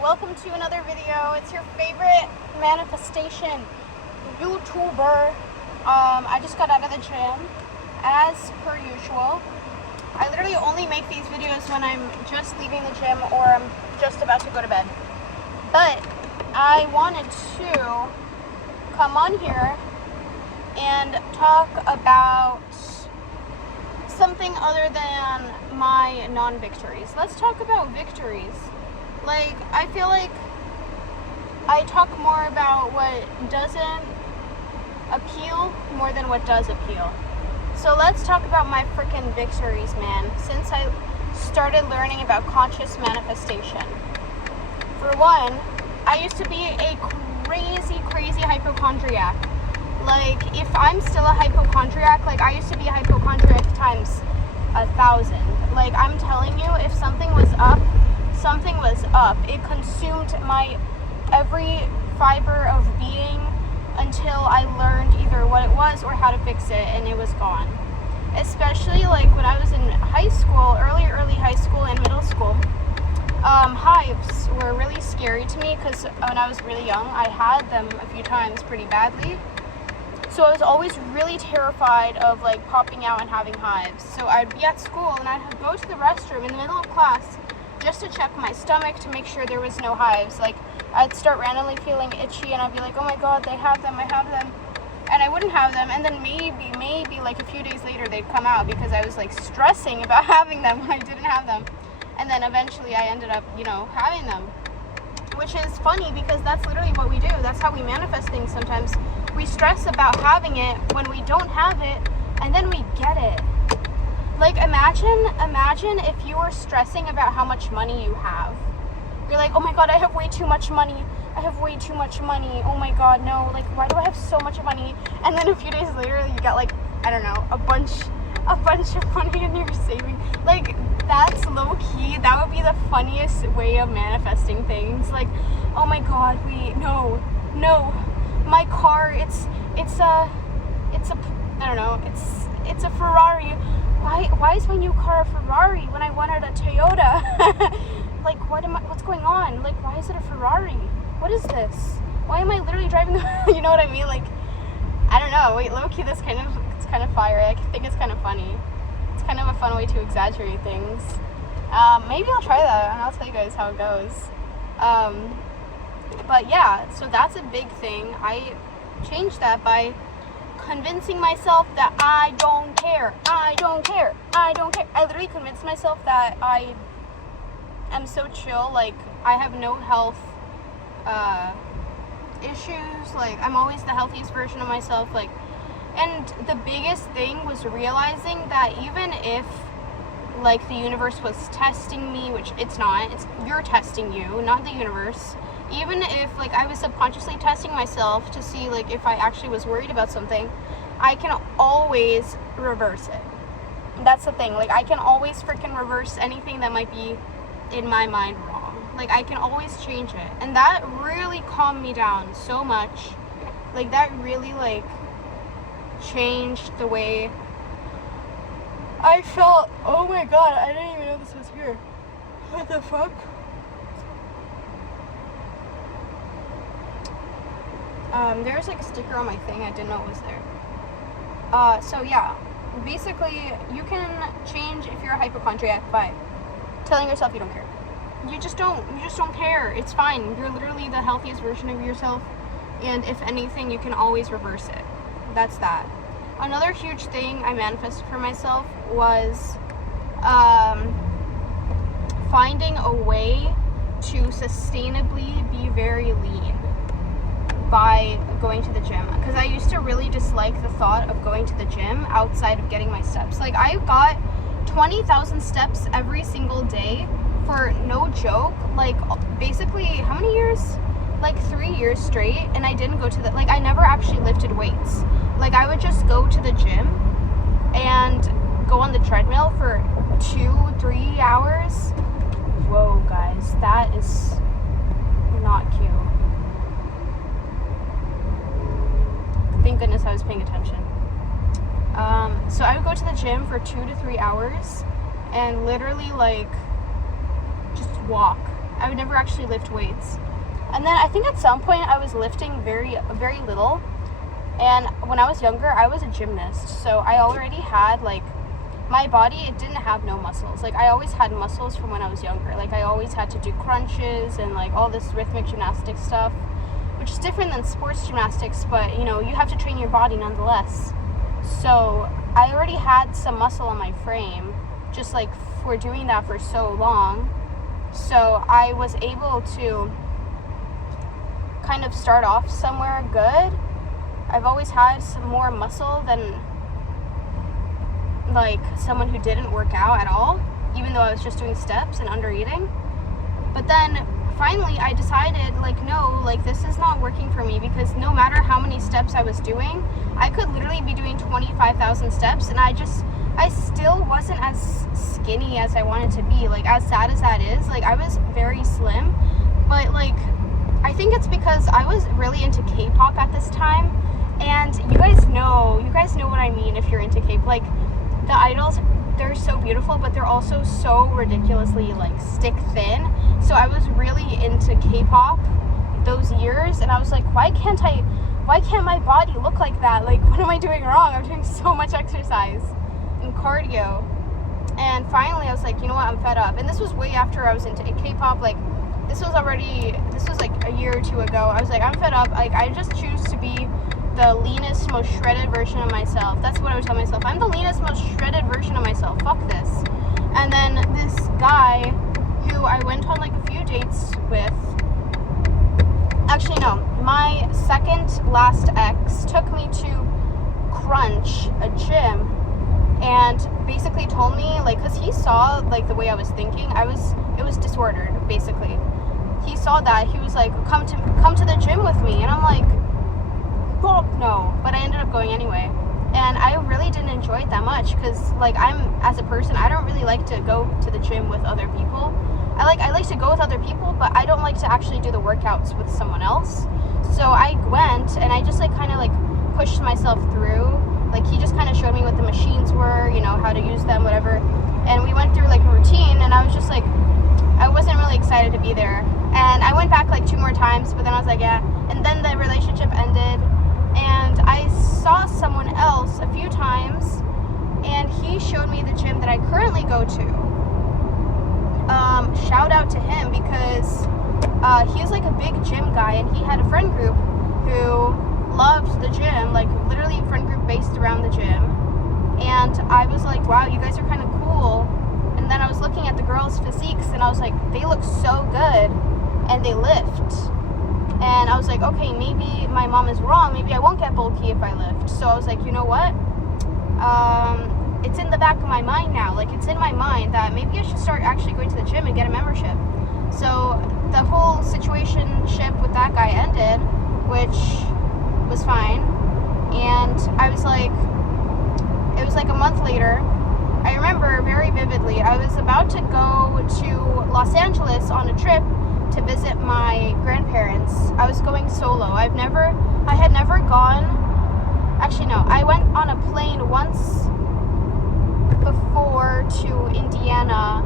welcome to another video. It's your favorite manifestation YouTuber. I just got out of the gym as per usual. I literally only make these videos when I'm just leaving the gym or I'm just about to go to bed. But I wanted to come on here and talk about something other than my non-victories. Let's talk about victories. Like, I feel like I talk more about what doesn't appeal more than what does appeal. So let's talk about my freaking victories, man. Since I started learning about conscious manifestation. For one, I used to be a crazy hypochondriac. Like, if I'm still a hypochondriac, like, I used to be a hypochondriac times 1,000. Like, I'm telling you, if something was up, something was up. It consumed my every fiber of being until I learned either what it was or how to fix it, and it was gone. Especially, like, when I was in high school, early high school and middle school, hives were really scary to me because when I was really young, I had them a few times pretty badly. So I was always really terrified of, like, popping out and having hives. So I'd be at school and I'd go to the restroom in the middle of class just to check my stomach to make sure there was no hives. Like, I'd start randomly feeling itchy and I'd be like, oh my god, I have them. And I wouldn't have them, and then maybe like a few days later they'd come out because I was, like, stressing about having them when I didn't have them. And then eventually I ended up, having them. Which is funny because that's literally what we do. That's how we manifest things sometimes. We stress about having it when we don't have it, and then we get it. Like, imagine if you were stressing about how much money you have. You're like, oh my god, I have way too much money. Oh my god, no. Like, why do I have so much money? And then a few days later, you got, like, I don't know, a bunch of money in your saving. Like, that's low key. That would be the funniest way of manifesting things. Like, oh my god, no. My car, it's a Ferrari. Why is my new car a Ferrari when I wanted a Toyota? Like, what's going on? Like, why is it a Ferrari? What is this? Why am I literally driving you know what I mean? Like, I don't know. Wait, low key, it's kind of fire. I think it's kind of funny. It's kind of a fun way to exaggerate things. Maybe I'll try that and I'll tell you guys how it goes. But yeah, so that's a big thing. I changed that by convincing myself that I don't care. I literally convinced myself that I am so chill. Like, I have no health issues. Like, I'm always the healthiest version of myself. Like, and the biggest thing was realizing that even if, like, the universe was testing me, which it's not, you're testing you, not the universe. Even if, like, I was subconsciously testing myself to see, like, if I actually was worried about something, I can always reverse it. That's the thing. Like, I can always freaking reverse anything that might be in my mind wrong. Like, I can always change it. And that really calmed me down so much. Like, that really, like, changed the way I felt. Oh my god, I didn't even know this was here. What the fuck? There's, like, a sticker on my thing. I didn't know it was there. So yeah, basically, you can change if you're a hypochondriac by telling yourself you don't care. You just don't care. It's fine. You're literally the healthiest version of yourself, and if anything, you can always reverse it. That's that. Another huge thing I manifested for myself was finding a way to sustainably be very lean by going to the gym, because I used to really dislike the thought of going to the gym outside of getting my steps. Like, I got 20,000 steps every single day for no joke, like, basically, how many years? Like 3 years straight, and I didn't go to I never actually lifted weights. Like, I would just go to the gym and go on the treadmill for 2-3 hours. Whoa, guys, that is not cute. Thank goodness I was paying attention. So I would go to the gym for 2 to 3 hours and literally, like, just walk I would never actually lift weights. And then I think at some point I was lifting very, very little. And when I was younger, I was a gymnast. So I already had, like, my body, it didn't have no muscles. Like, I always had muscles from when I was younger. Like, I always had to do crunches and, like, all this rhythmic gymnastic stuff, which is different than sports gymnastics, but, you know, you have to train your body nonetheless. So I already had some muscle on my frame, just, like, for doing that for so long. So I was able to kind of start off somewhere good. I've always had some more muscle than, like, someone who didn't work out at all, even though I was just doing steps and under eating. But then finally I decided, like, no, like, this is not working for me, because no matter how many steps I was doing, I could literally be doing 25,000 steps, and I still wasn't as skinny as I wanted to be. Like, as sad as that is, like, I was very slim, but, like, I think it's because I was really into K-pop at this time, and you guys know what I mean if you're into K-pop. Like, the idols, they're so beautiful, but they're also so ridiculously, like, stick thin. So I was really into K-pop those years, and I was like, why can't my body look like that? Like, what am I doing wrong? I'm doing so much exercise and cardio. And finally I was like, you know what, I'm fed up. And this was way after I was into K-pop. Like, this was like a year or two ago. I was like, I'm fed up. Like, I just choose to be the leanest, most shredded version of myself. That's what I would tell myself. I'm the leanest, most shredded version of myself. Fuck this. And then this guy who I went on, like, a few dates with, actually no, my second last ex took me to Crunch, a gym, and basically told me, like, because he saw, like, the way I was thinking, it was disordered, basically. He saw that. He was like, come to the gym with me, and I'm like, fuck no. But I ended up going anyway, and I really didn't enjoy it that much, because, like, as a person, I don't really like to go to the gym with other people. I like to go with other people, but I don't like to actually do the workouts with someone else. So I went, and I just, like, kind of, like, pushed myself through. Like, he just kind of showed me what the machines were, you know, how to use them, whatever. And we went through, like, a routine, and I was just like, I wasn't really excited to be there. And I went back, like, 2 more times, but then I was like, yeah. And then the relationship ended, and I saw someone else a few times, and he showed me the gym that I currently go to. Shout out to him, because he's, like, a big gym guy, and he had a friend group who loved the gym, like, literally a friend group based around the gym. And I was like, wow, you guys are kind of cool. And then I was looking at the girls' physiques, and I was like, they look so good, and they lift. And I was like, okay, maybe my mom is wrong. Maybe I won't get bulky if I lift. So I was like, you know what? It's in the back of my mind now. Like, it's in my mind that maybe I should start actually going to the gym and get a membership. So the whole situationship with that guy ended, which was fine. And I was like, it was like a month later. I remember very vividly, I was about to go to Los Angeles on a trip to visit my grandparents. I was going solo. I had never gone, actually no, I went on a plane once before to Indiana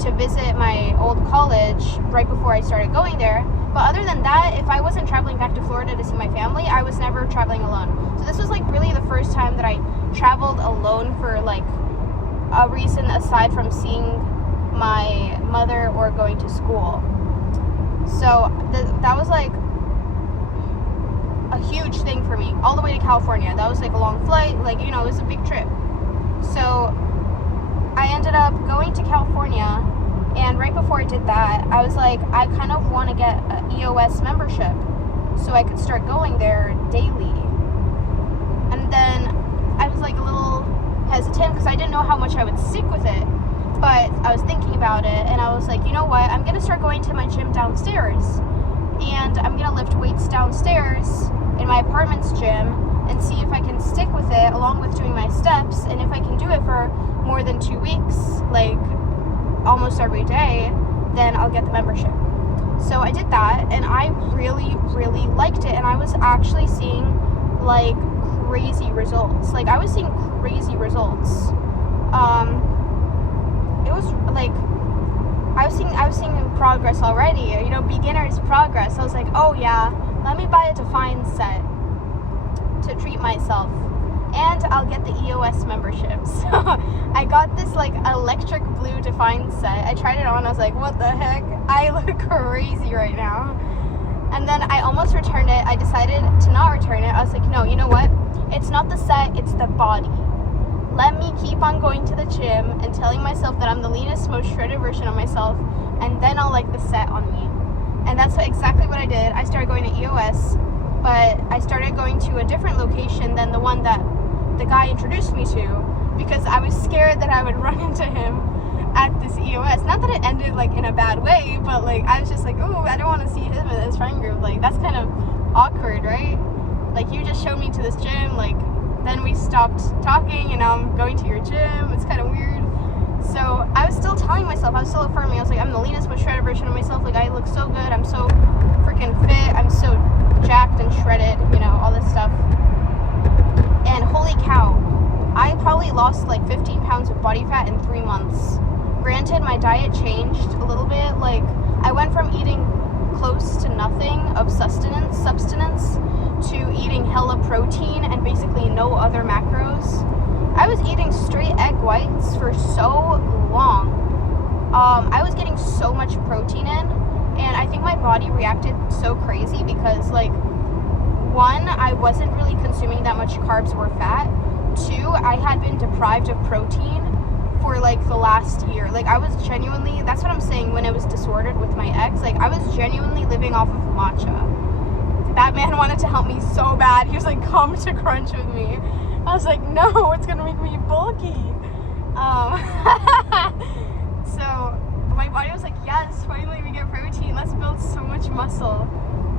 to visit my old college right before I started going there. But other than that, if I wasn't traveling back to Florida to see my family, I was never traveling alone. So this was, like, really the first time that I traveled alone for, like, a reason aside from seeing my mother or going to school. So that was, like, a huge thing for me, all the way to California. That was, like, a long flight, like, you know, it was a big trip. So I ended up going to California, and right before I did that, I was like, I kind of want to get an EOS membership so I could start going there daily. And then I was, like, a little hesitant because I didn't know how much I would stick with it. But I was thinking about it, and I was like, you know what? I'm going to start going to my gym downstairs, and I'm going to lift weights downstairs in my apartment's gym and see if I can stick with it along with doing my steps. And if I can do it for more than 2 weeks, like almost every day, then I'll get the membership. So I did that, and I really, really liked it, and I was actually seeing, like, crazy results. Like, I was seeing crazy results. It was, like, I was seeing progress already, beginner's progress. I was like, oh yeah, let me buy a Define set to treat myself, and I'll get the EOS membership. So I got this like electric blue Define set. I tried it on. I was like, what the heck? I look crazy right now. And then I almost returned it. I decided to not return it. I was like, no, you know what? It's not the set, it's the body. Let me keep on going to the gym and telling myself that I'm the leanest, most shredded version of myself, and then I'll like the set on me. And that's exactly what I did. I started going to EOS, but I started going to a different location than the one that the guy introduced me to, because I was scared that I would run into him at this EOS. Not that it ended like in a bad way, but like I was just like, oh, I don't want to see him in this friend group. Like that's kind of awkward, right? Like you just showed me to this gym, like then we stopped talking and now I'm going to your gym. It's kind of weird. So I was still telling myself, I was still affirming, I was like, I'm the leanest, most shredded version of myself. Like I look so good, I'm so freaking fit, I'm so jacked and shredded, all this stuff. And holy cow, I probably lost like 15 pounds of body fat in 3 months. Granted, my diet changed a little bit. Like I went from eating close to nothing of substance to eating hella protein and basically no other macros. I was eating straight egg whites for so long. I was getting so much protein in, and I think my body reacted so crazy because, like, one, I wasn't really consuming that much carbs or fat. Two, I had been deprived of protein for like the last year. Like I was genuinely, that's what I'm saying when it was disordered with my ex, like I was genuinely living off of matcha. That man wanted to help me so bad. He was like, come to Crunch with me. I was like, no, it's gonna make me bulky. So my body was like, yes, finally we get protein, let's build so much muscle.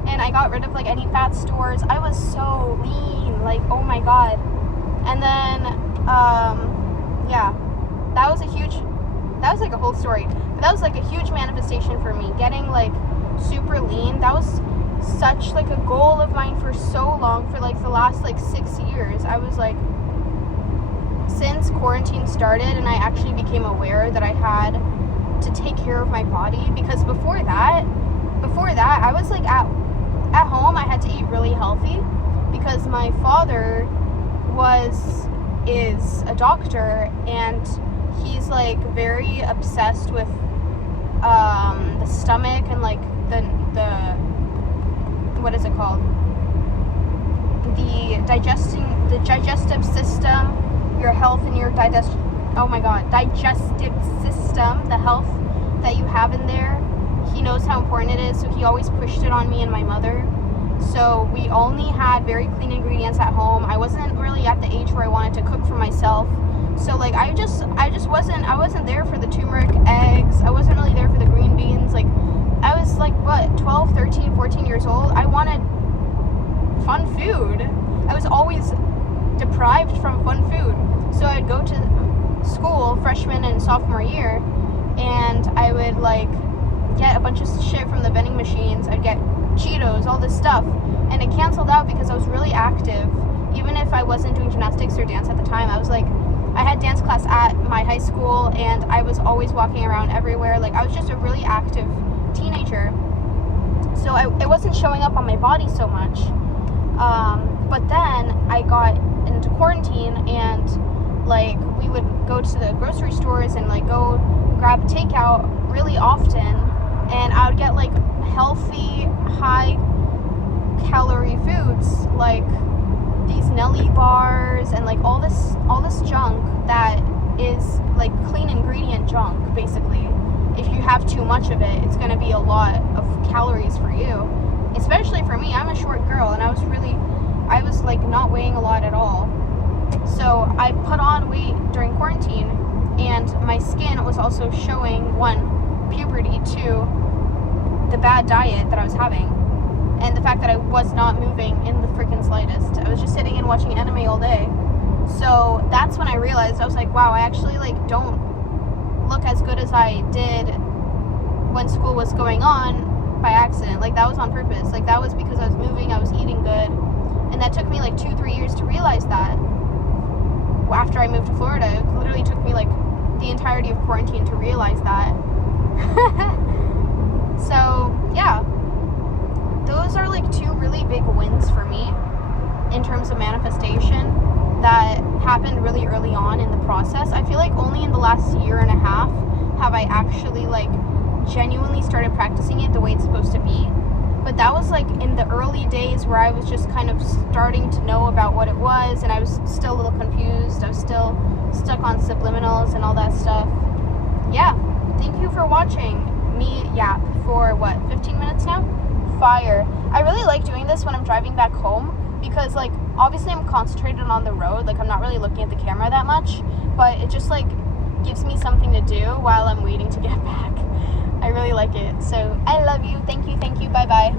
And I got rid of like any fat stores. I was so lean, like oh my god. And then yeah, that was like a whole story, but that was like a huge manifestation for me, getting like super lean. That was such like a goal of mine for so long, for like the last like 6 years. I was like, since quarantine started and I actually became aware that I had to take care of my body, because before that I was like at home I had to eat really healthy because my father is a doctor, and he's like very obsessed with the stomach and like the what is it called, the digestive system, your health and your digestive system, the health that you have in there. He knows how important it is, so he always pushed it on me and my mother. So we only had very clean ingredients at home. I wasn't really at the age where I wanted to cook for myself. So like I wasn't there for the turmeric eggs. I wasn't really there for the green beans. Like I was like 12, 13, 14 years old. I wanted fun food. I was always deprived from fun food. So I'd go to school freshman and sophomore year, and I would like get a bunch of shit from the vending machines. I'd get Cheetos, all this stuff, and it canceled out because I was really active. Even if I wasn't doing gymnastics or dance at the time, I had dance class at my high school, and I was always walking around everywhere. Like I was just a really active teenager, so it wasn't showing up on my body so much. But then I got into quarantine, and like we would go to the grocery stores and like go grab takeout really often, and I would get like healthy, high calorie foods like these Nelly bars and like all this junk that is like clean ingredient junk. Basically, if you have too much of it, it's going to be a lot of calories for you, especially for me. I'm a short girl, and I was like not weighing a lot at all. So I put on weight during quarantine, and my skin was also showing, one, puberty, two, the bad diet that I was having, and the fact that I was not moving in the freaking slightest. I was just sitting and watching anime all day. So that's when I realized, I was like, wow, I actually like don't look as good as I did when school was going on by accident. Like that was on purpose. Like that was because I was moving, I was eating good. And that took me like 2-3 years to realize that. After I moved to Florida, it literally took me like the entirety of quarantine to realize that. So, yeah. Those are like two really big wins for me in terms of manifestation that happened really early on in the process. I feel like only in the last year and a half have I actually like genuinely started practicing it the way it's supposed to be. But that was like in the early days where I was just kind of starting to know about what it was, and I was still a little confused. I was still stuck on subliminals and all that stuff. Yeah, thank you for watching me yap for what, 15 minutes now? Fire. I really like doing this when I'm driving back home because like obviously I'm concentrated on the road, like I'm not really looking at the camera that much, but it just like gives me something to do while I'm waiting to get back. I really like it. So I love you. Thank you. Bye bye.